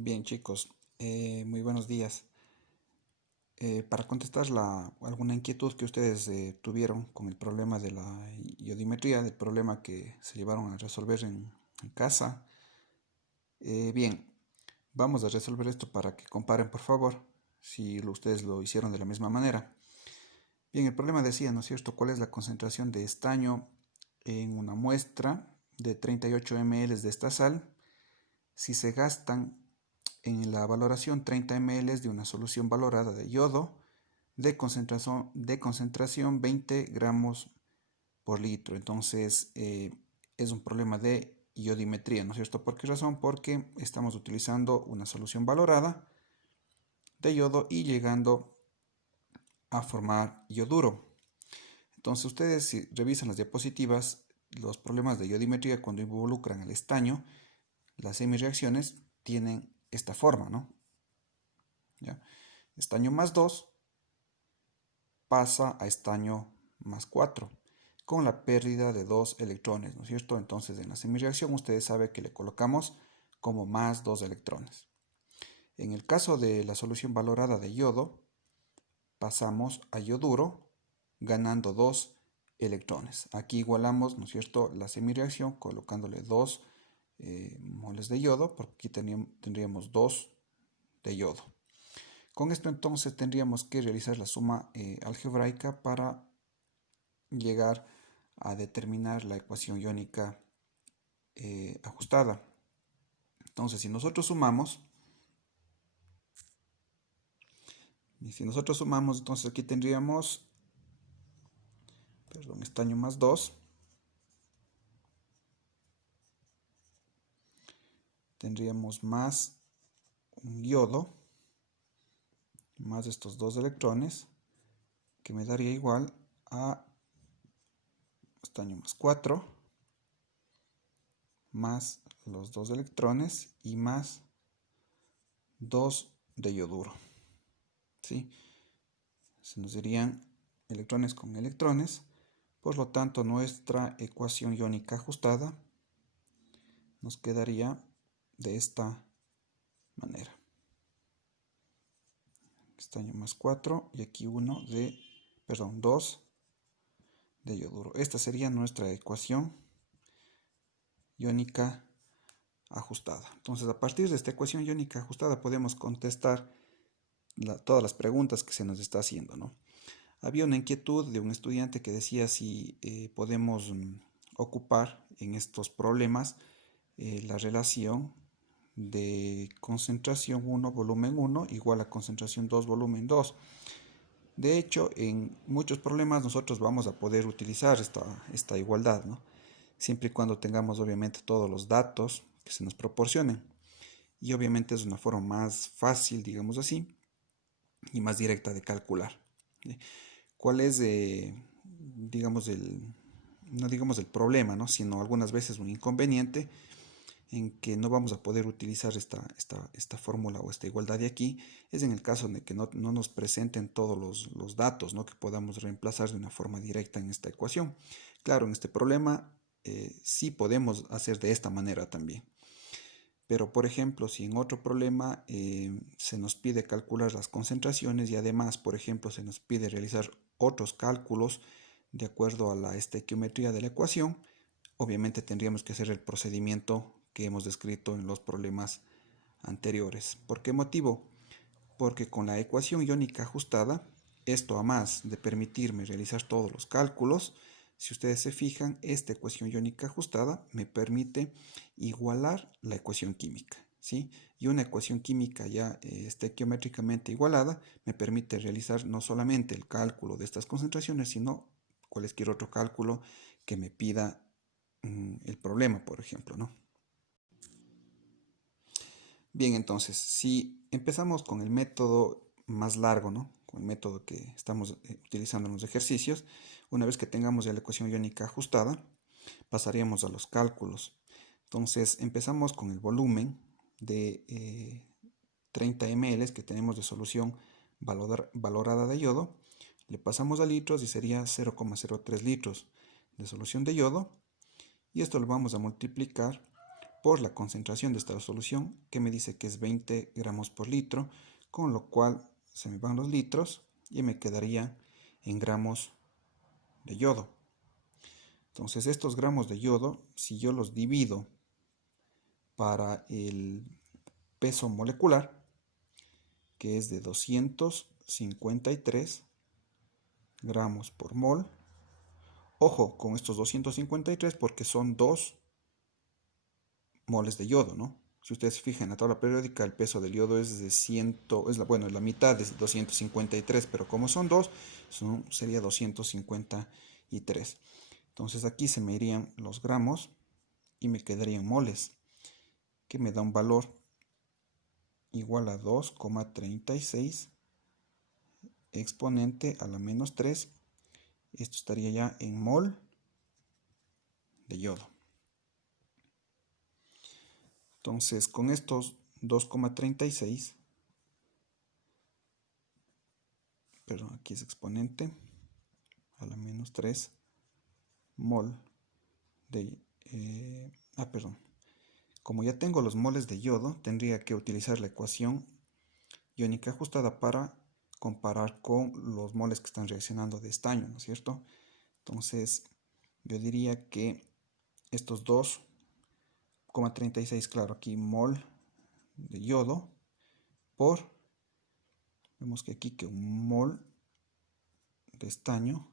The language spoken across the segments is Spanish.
Bien, chicos, muy buenos días. Para contestar alguna inquietud que ustedes tuvieron con el problema de la iodimetría, del problema que se llevaron a resolver en casa, bien, vamos a resolver esto para que comparen, por favor, si ustedes lo hicieron de la misma manera. Bien, el problema decía, ¿no es cierto?, cuál es la concentración de estaño en una muestra de 38 ml de esta sal si se gastan en la valoración 30 ml de una solución valorada de yodo de concentración 20 gramos por litro. Entonces es un problema de iodimetría, ¿no es cierto? ¿Por qué razón? Porque estamos utilizando una solución valorada de yodo y llegando a formar yoduro. Entonces ustedes, si revisan las diapositivas, los problemas de iodimetría cuando involucran al estaño, las semireacciones tienen esta forma, ¿no? ¿Ya? Estaño más 2 pasa a estaño más 4 con la pérdida de 2 electrones, ¿no es cierto? Entonces en la semireacción ustedes saben que le colocamos como más 2 electrones. En el caso de la solución valorada de yodo, pasamos a yoduro ganando 2 electrones. Aquí igualamos, ¿no es cierto?, la semireacción colocándole 2 moles de yodo, porque aquí tendríamos 2 de yodo. Con esto entonces tendríamos que realizar la suma algebraica para llegar a determinar la ecuación iónica ajustada. Entonces, si nosotros sumamos, entonces aquí tendríamos, perdón, estaño más 2, tendríamos más un yodo, más estos 2 electrones, que me daría igual a estaño más 4, más los 2 electrones y más 2 de yoduro. ¿Sí? Se nos dirían electrones con electrones. Por lo tanto, nuestra ecuación iónica ajustada nos quedaría de esta manera. Estaño más 4 y aquí 2 de yoduro. Esta sería nuestra ecuación iónica ajustada. Entonces, a partir de esta ecuación iónica ajustada podemos contestar todas las preguntas que se nos está haciendo, ¿no? Había una inquietud de un estudiante que decía si podemos ocupar en estos problemas la relación de concentración 1 volumen 1 igual a concentración 2 volumen 2. De hecho, en muchos problemas nosotros vamos a poder utilizar esta igualdad, ¿no? Siempre y cuando tengamos obviamente todos los datos que se nos proporcionen. Y obviamente es una forma más fácil, digamos así, y más directa de calcular. ¿Sí? ¿Cuál es, digamos, no digamos el problema, ¿no?, sino algunas veces un inconveniente en que no vamos a poder utilizar esta fórmula o esta igualdad de aquí? Es en el caso de que no nos presenten todos los datos, ¿no?, que podamos reemplazar de una forma directa en esta ecuación. Claro, en este problema sí podemos hacer de esta manera también. Pero, por ejemplo, si en otro problema se nos pide calcular las concentraciones y además, por ejemplo, se nos pide realizar otros cálculos de acuerdo a la estequiometría de la ecuación, obviamente tendríamos que hacer el procedimiento que hemos descrito en los problemas anteriores. ¿Por qué motivo? Porque con la ecuación iónica ajustada, esto a más de permitirme realizar todos los cálculos, si ustedes se fijan, esta ecuación iónica ajustada me permite igualar la ecuación química, ¿sí? Y una ecuación química ya estequiométricamente igualada me permite realizar no solamente el cálculo de estas concentraciones, sino cualquier otro cálculo que me pida el problema, por ejemplo, ¿no? Bien, entonces, si empezamos con el método más largo, ¿no?, con el método que estamos utilizando en los ejercicios, una vez que tengamos ya la ecuación iónica ajustada, pasaríamos a los cálculos. Entonces, empezamos con el volumen de 30 ml que tenemos de solución valorada de yodo. Le pasamos a litros y sería 0,03 litros de solución de yodo. Y esto lo vamos a multiplicar por la concentración de esta solución, que me dice que es 20 gramos por litro, con lo cual se me van los litros y me quedaría en gramos de yodo. Entonces estos gramos de yodo, si yo los divido para el peso molecular, que es de 253 gramos por mol. Ojo con estos 253 porque son 2 moles de yodo, ¿no? Si ustedes se fijan en la tabla periódica, el peso del yodo es de 100, bueno, la mitad es 253, pero como son 2, sería 253. Entonces aquí se me irían los gramos y me quedarían moles, que me da un valor igual a 2,36 exponente a la menos 3. Esto estaría ya en mol de yodo. Entonces, con estos 2,36, perdón, aquí es exponente a la menos 3 mol de... perdón. Como ya tengo los moles de yodo, tendría que utilizar la ecuación iónica ajustada para comparar con los moles que están reaccionando de estaño, ¿no es cierto? Entonces, yo diría que estos 2,36, claro, aquí mol de yodo por, vemos que aquí que un mol de estaño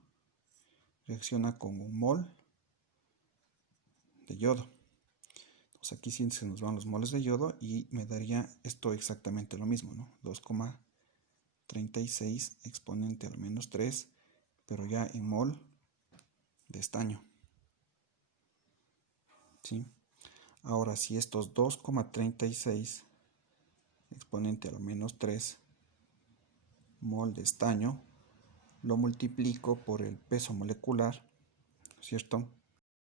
reacciona con un mol de yodo. Entonces aquí sí se nos van los moles de yodo y me daría esto exactamente lo mismo, ¿no? 2,36 exponente al menos 3, pero ya en mol de estaño. ¿Sí? Ahora, si estos 2,36 exponente al menos 3 mol de estaño lo multiplico por el peso molecular, ¿cierto?